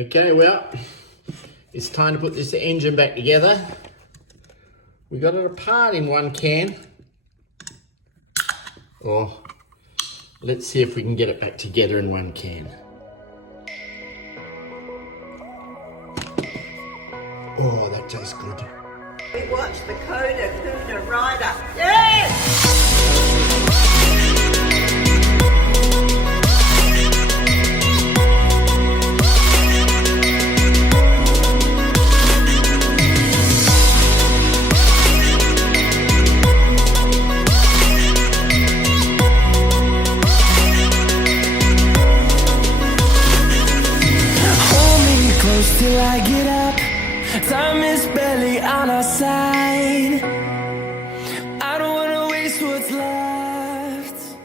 Okay, well, it's time to put this engine back together. We got it apart in one can. Or let's see if we can get it back together in one can. Oh, that tastes good. We watched the Coda Kuna Rider. Yes! Till I get up, time is barely on our side. I don't wanna waste what's left.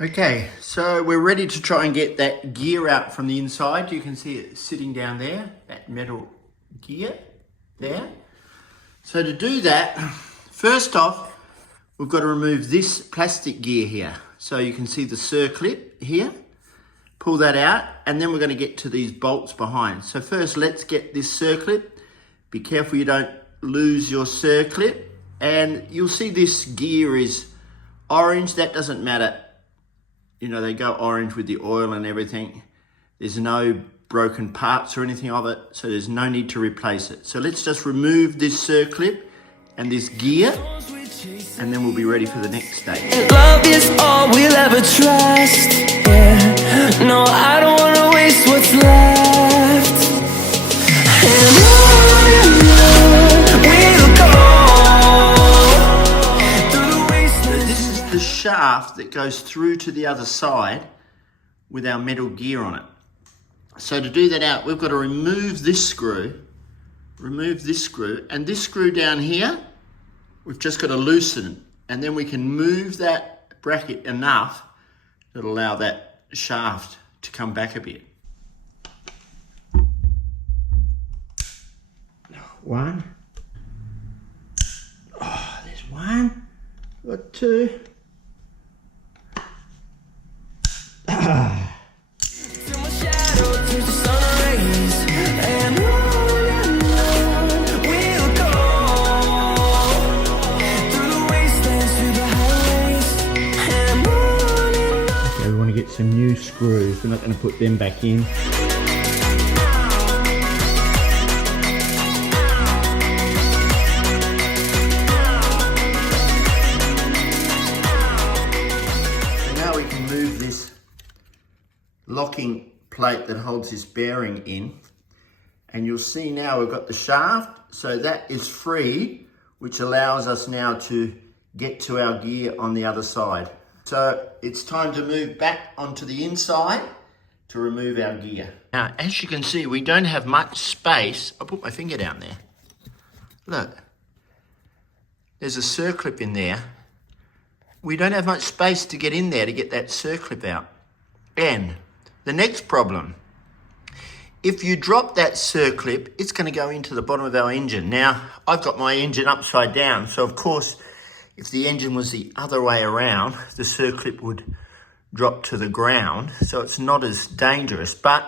Okay, so we're ready to try and get that gear out from the inside. You can see it sitting down there, that metal gear there. So to do that, first off, we've got to remove this plastic gear here. So you can see the circlip here. Pull that out, and then we're going to get to these bolts behind. So first, let's get this circlip. Be careful you don't lose your circlip. And you'll see this gear is orange. That doesn't matter. You know, they go orange with the oil and everything. There's no broken parts or anything of it, so there's no need to replace it. So let's just remove this circlip and this gear, and then we'll be ready for the next stage. Love is all we'll ever trust. Yeah. No, I don't wanna waste what's left. And on we'll go through the wasteland. This is the shaft that goes through to the other side with our metal gear on it. So to do that out, we've got to remove this screw, and this screw down here, we've just got to loosen, and then we can move that bracket enough to allow that shaft to come back a bit. One. Oh, there's one. Got two. Till my shadow turns to sun rays. And on we'll go through the wastelands, through the highways. And on. Okay, we want to get some new screws. We're not going to put them back in. So now we can move this locking plate that holds this bearing in. And you'll see now we've got the shaft. So that is free, which allows us now to get to our gear on the other side. So it's time to move back onto the inside to remove our gear. Now, as you can see, we don't have much space. I'll put my finger down there. Look, there's a circlip in there. We don't have much space to get in there to get that circlip out. And the next problem, if you drop that circlip, it's going to go into the bottom of our engine. Now, I've got my engine upside down, so of course, if the engine was the other way around, the circlip would drop to the ground, so it's not as dangerous. But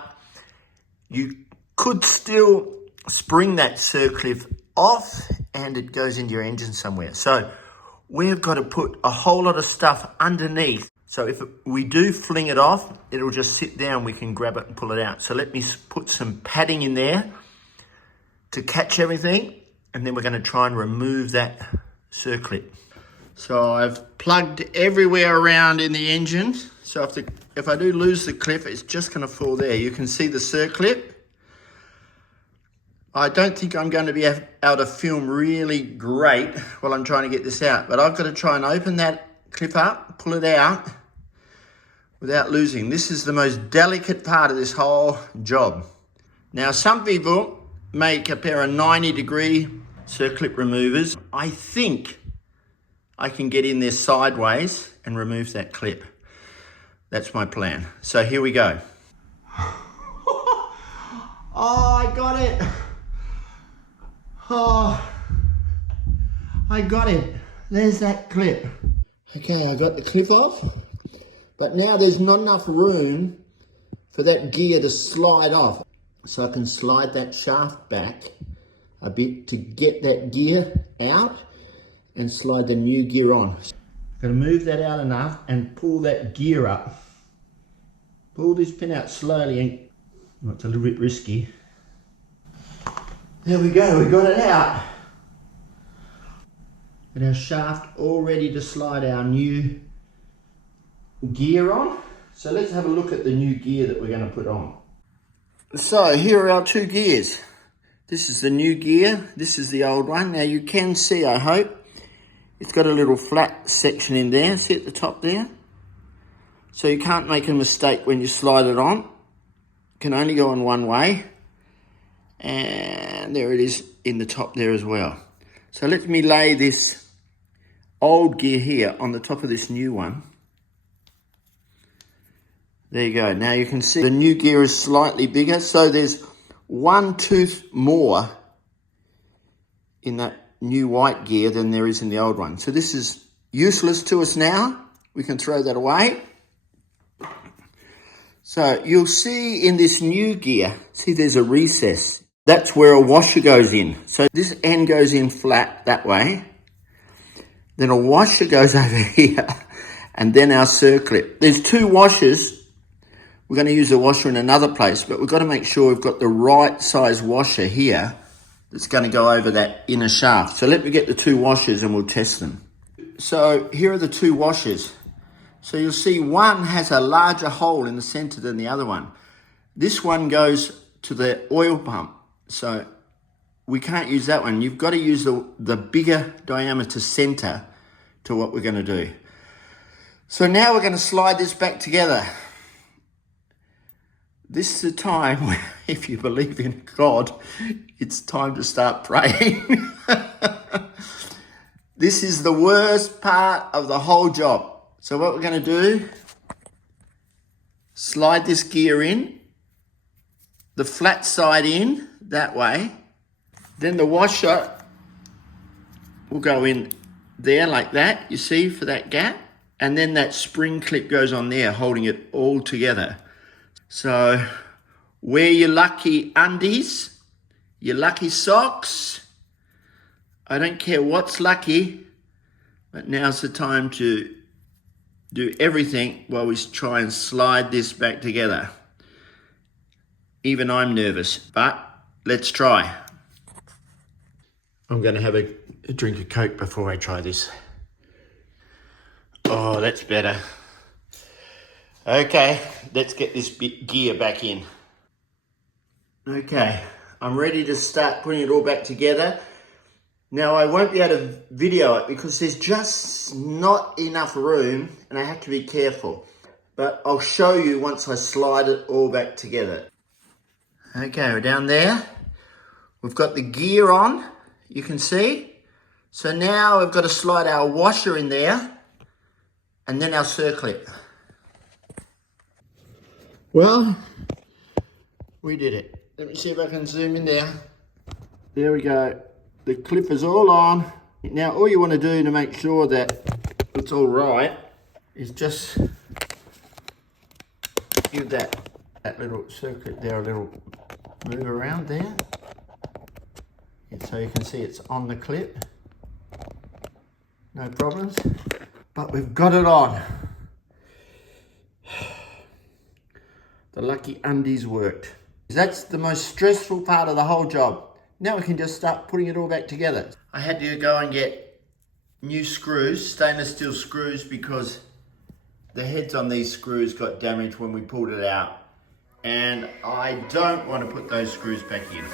you could still spring that circlip off and it goes into your engine somewhere. So we've got to put a whole lot of stuff underneath. So if we do fling it off, it'll just sit down. We can grab it and pull it out. So let me put some padding in there to catch everything, and then we're going to try and remove that circlip. So I've plugged everywhere around in the engine. So if I do lose the clip, it's just going to fall there. You can see the circlip. I don't think I'm going to be able to film really great while I'm trying to get this out, but I've got to try and open that clip up, pull it out without losing. This is the most delicate part of this whole job. Now, some people make a pair of 90-degree circlip removers. I think I can get in there sideways and remove that clip. That's my plan. So here we go. Oh, I got it. Oh, I got it. There's that clip. Okay, I got the clip off, but now there's not enough room for that gear to slide off. so I can slide that shaft back a bit to get that gear out and slide the new gear on. I'm going to move that out enough and pull that gear up. Pull this pin out slowly, and well, it's a little bit risky. There we go, we got it out. And our shaft all ready to slide our new gear on. So let's have a look at the new gear that we're going to put on. So here are our two gears. This is the new gear, this is the old one. Now you can see, I hope, it's got a little flat section in there, see at the top there? So you can't make a mistake when you slide it on. It can only go in one way. And there it is in the top there as well. So let me lay this old gear here on the top of this new one. There you go. Now you can see the new gear is slightly bigger. So there's one tooth more in that new white gear than there is in the old one. So this is useless to us now. We can throw that away. So you'll see in this new gear, see there's a recess. That's where a washer goes in. So this end goes in flat that way. Then a washer goes over here, and then our circlip. There's two washers. We're going to use a washer in another place, but we've got to make sure we've got the right size washer here that's going to go over that inner shaft. So let me get the two washers and we'll test them. So here are the two washers. So you'll see one has a larger hole in the center than the other one. This one goes to the oil pump. So we can't use that one. You've got to use the bigger diameter center to what we're going to do. So now we're going to slide this back together. This is a time where, if you believe in God, it's time to start praying. This is the worst part of the whole job. So what we're going to do, slide this gear in, the flat side in that way, then the washer will go in there like that, you see, for that gap, and then that spring clip goes on there holding it all together. So wear your lucky undies, your lucky socks. I don't care what's lucky, but now's the time to do everything while we try and slide this back together. Even I'm nervous, but let's try. I'm going to have a drink of Coke before I try this. Oh, that's better. Okay, let's get this gear back in. Okay, I'm ready to start putting it all back together. Now I won't be able to video it because there's just not enough room and I have to be careful. But I'll show you once I slide it all back together. Okay, we're down there. We've got the gear on, you can see. So now we've got to slide our washer in there and then our circlip. Well, we did it. Let me see if I can zoom in there. There we go. The clip is all on. Now all you want to do to make sure that it's all right is just give that little circuit there a little move around there. So you can see it's on the clip. No problems. But we've got it on. The lucky undies worked. That's the most stressful part of the whole job. Now we can just start putting it all back together. I had to go and get new screws, stainless steel screws, because the heads on these screws got damaged when we pulled it out. And I don't want to put those screws back in.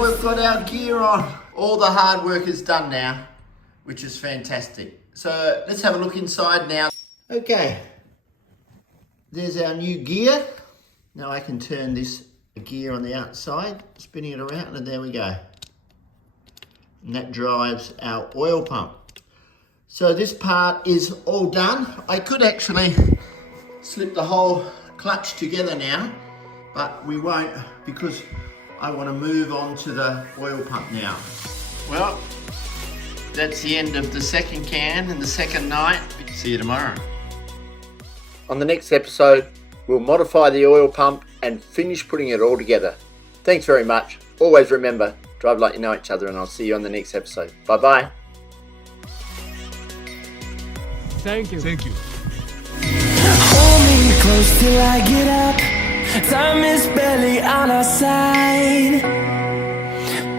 We've got our gear on. All the hard work is done now, which is fantastic. So let's have a look inside now. Okay, there's our new gear. Now I can turn this gear on the outside, spinning it around, and there we go. And that drives our oil pump. So this part is all done. I could actually slip the whole clutch together now, but we won't because I want to move on to the oil pump now. Well, that's the end of the second can and the second night. See you tomorrow. On the next episode, we'll modify the oil pump and finish putting it all together. Thanks very much. Always remember, drive like you know each other, and I'll see you on the next episode. Bye-bye. Thank you. Thank you. Hold me close till I get up. Time is barely on our side.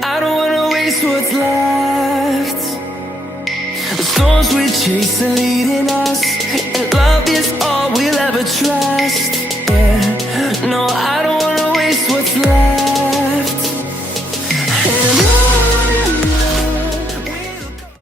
I don't wanna waste what's left. The storms we chase are leading us, and love is all we'll ever trust.